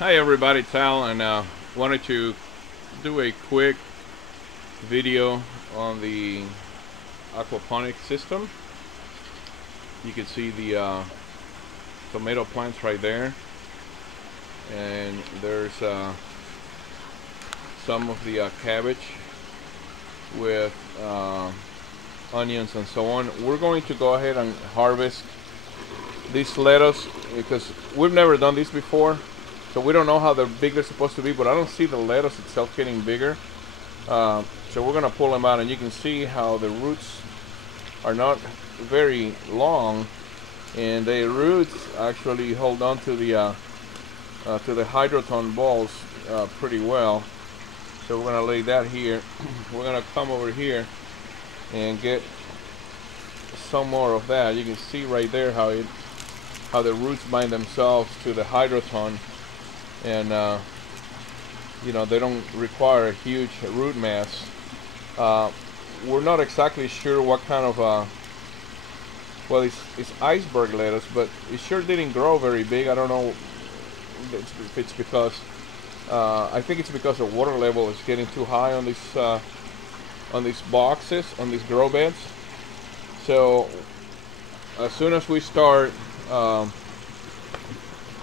Hi everybody, it's Al, and wanted to do a quick video on the aquaponics system. You can see the tomato plants right there, and there's some of the cabbage with onions and so on. We're going to go ahead and harvest this lettuce because we've never done this before. So we don't know how big they're supposed to be, but I don't see the lettuce itself getting bigger. So we're gonna pull them out, and you can see how the roots are not very long, and the roots actually hold on to the hydroton balls pretty well. So we're gonna lay that here. We're gonna come over here and get some more of that. You can see right there how the roots bind themselves to the hydroton. And you know, they don't require a huge root mass. We're not exactly sure what kind of well, it's iceberg lettuce, but it sure didn't grow very big. I don't know if it's because I think it's because the water level is getting too high on these boxes, on these grow beds. So as soon as we start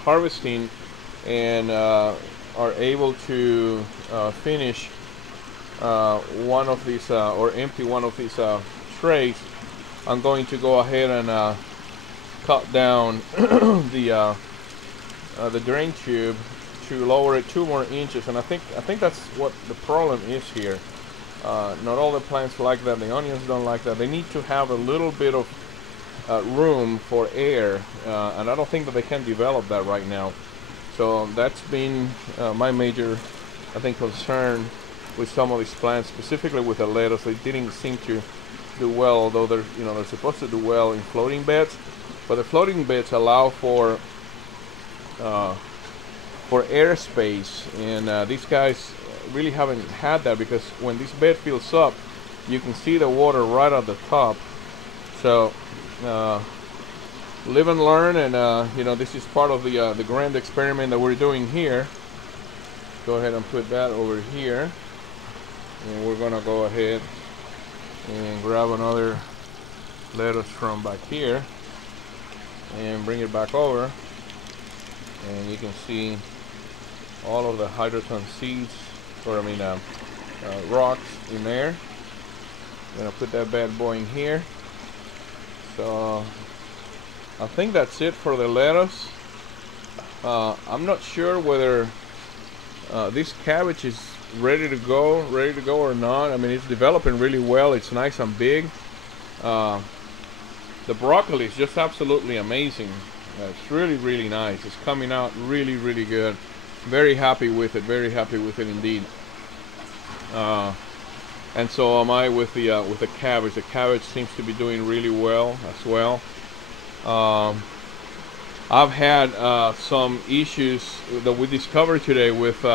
harvesting and are able to finish one of these or empty one of these trays, I'm going to go ahead and cut down the drain tube to lower it 2 more inches. And I think that's what the problem is here. Not all the plants like that. The onions don't like that. They need to have a little bit of room for air, and I don't think that they can develop that right now. So that's been my major, I think, concern with some of these plants, specifically with the lettuce. They didn't seem to do well, although they're supposed to do well in floating beds. But the floating beds allow for airspace, and these guys really haven't had that, because when this bed fills up, you can see the water right at the top. So live and learn, and you know, this is part of the grand experiment that we're doing here. Go ahead and put that over here, and we're gonna go ahead and grab another lettuce from back here and bring it back over, and you can see all of the hydroton seeds, or I mean rocks in there. I'm gonna put that bad boy in here. So I think that's it for the lettuce. I'm not sure whether this cabbage is ready to go or not. I mean, it's developing really well. It's nice and big. The broccoli is just absolutely amazing. It's really nice. It's coming out really good. Very happy with it. Very happy with it indeed. And so am I with the cabbage. The cabbage seems to be doing really well as well. I've had some issues that we discovered today with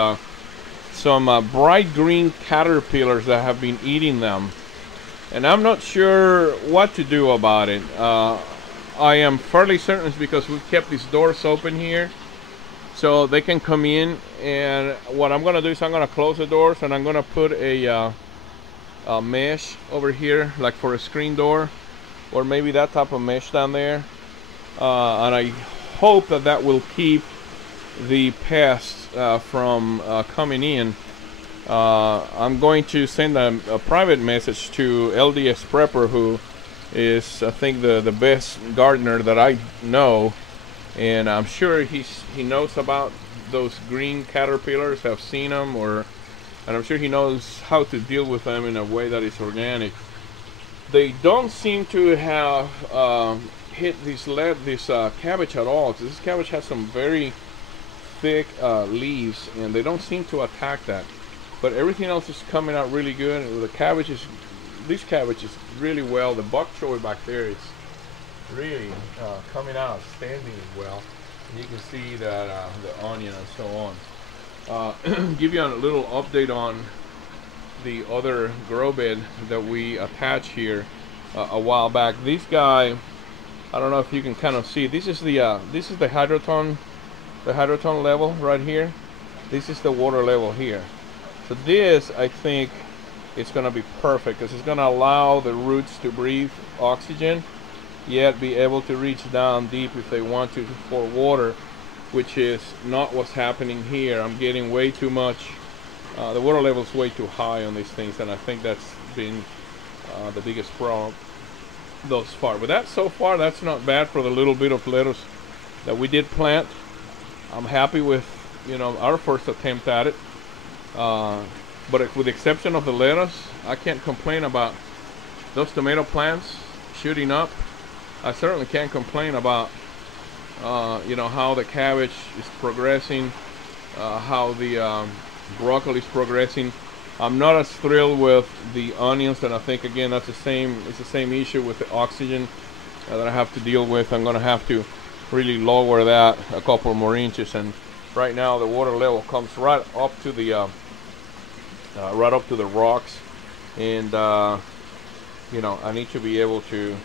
some bright green caterpillars that have been eating them, and I'm not sure what to do about it. I am fairly certain it's because we've kept these doors open here so they can come in, and what I'm gonna do is I'm gonna close the doors, and I'm gonna put a mesh over here, like for a screen door, or maybe that type of mesh down there. And I hope that will keep the pests from coming in. I'm going to send a private message to LDSPREPPER, who is, I think, the best gardener that I know, and I'm sure he knows about those green caterpillars. I've seen them, and I'm sure he knows how to deal with them in a way that is organic. They don't seem to have hit this cabbage at all. This cabbage has some very thick leaves, and they don't seem to attack that. But everything else is coming out really good. These cabbages really well. The bok choy back there is really coming out standing well. And you can see that the onion and so on. Give you a little update on the other grow bed that we attached here a while back. This guy, I don't know if you can kind of see. This is the hydroton the hydroton level right here. This is the water level here. So this, I think, it's going to be perfect because it's going to allow the roots to breathe oxygen, yet be able to reach down deep if they want to for water, which is not what's happening here. I'm getting way too much. The water level is way too high on these things, and I think that's been the biggest problem thus far. But that, so far, that's not bad for the little bit of lettuce that we did plant. I'm happy with, you know, our first attempt at it. But with the exception of the lettuce, I can't complain about those tomato plants shooting up. I certainly can't complain about, you know, how the cabbage is progressing, how the broccoli is progressing. I'm not as thrilled with the onions, and I think again that's the same. It's the same issue with the oxygen that I have to deal with. I'm going to have to really lower that a couple more inches, and right now the water level comes right up to the rocks, and you know, I need to be able to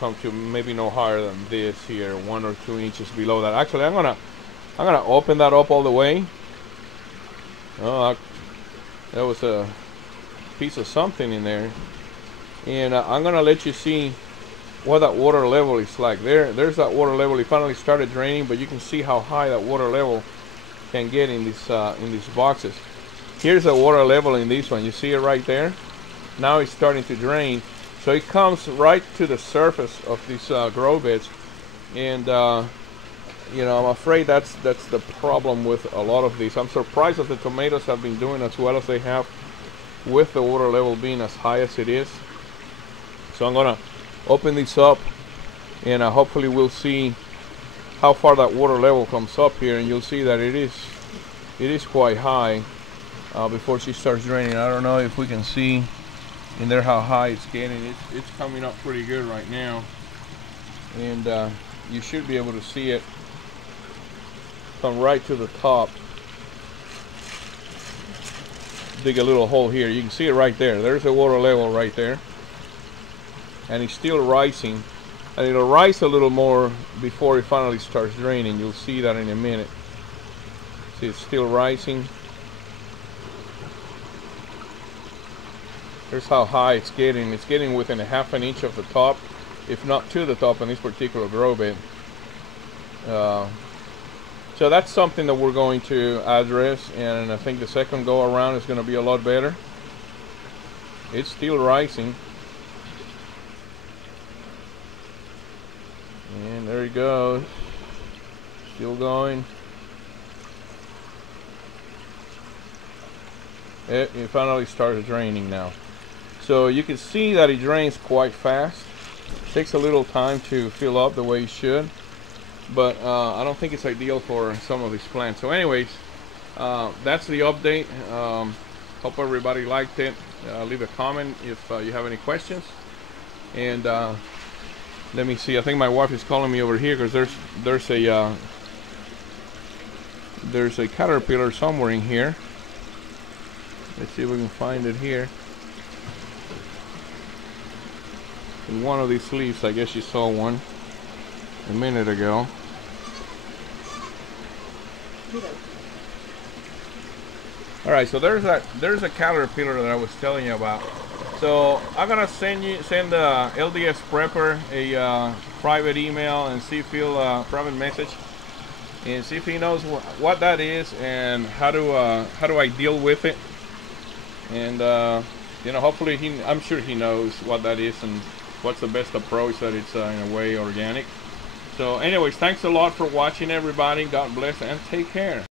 come to maybe no higher than this here, 1 or 2 inches below that. Actually, I'm gonna open that up all the way. Oh, that was a piece of something in there, and I'm gonna let you see what that water level is like. There's that water level. It finally started draining, but you can see how high that water level can get in these boxes. Here's the water level in this one. You see it right there? Now it's starting to drain. So it comes right to the surface of these grow beds. And, you know, I'm afraid that's the problem with a lot of these. I'm surprised that the tomatoes have been doing as well as they have with the water level being as high as it is. So I'm going to open this up, and hopefully we'll see how far that water level comes up here. And you'll see that it is quite high. Before she starts draining. I don't know if we can see in there how high it's getting. It's coming up pretty good right now, and you should be able to see it come right to the top. Dig a little hole here. You can see it right there. There's the water level right there, and it's still rising, and it'll rise a little more before it finally starts draining. You'll see that in a minute. See, it's still rising. Here's how high it's getting. It's getting within a ½ an inch of the top, if not to the top in this particular grow bed. So that's something that we're going to address, and I think the second go around is going to be a lot better. It's still rising. And there he goes. Still going. It finally started draining now. So you can see that it drains quite fast. It takes a little time to fill up the way it should, but I don't think it's ideal for some of these plants. So anyways, that's the update. Hope everybody liked it. Leave a comment if you have any questions. And let me see, I think my wife is calling me over here because there's a caterpillar somewhere in here. Let's see if we can find it here. In one of these leaves, I guess you saw one a minute ago. All right, so there's a caterpillar that I was telling you about. So I'm gonna send LDS Prepper a private email and see if he'll private message and see if he knows what that is and how do I deal with it. And you know, hopefully I'm sure he knows what that is and what's the best approach, that it's in a way organic. So anyways, thanks a lot for watching, everybody. God bless and take care.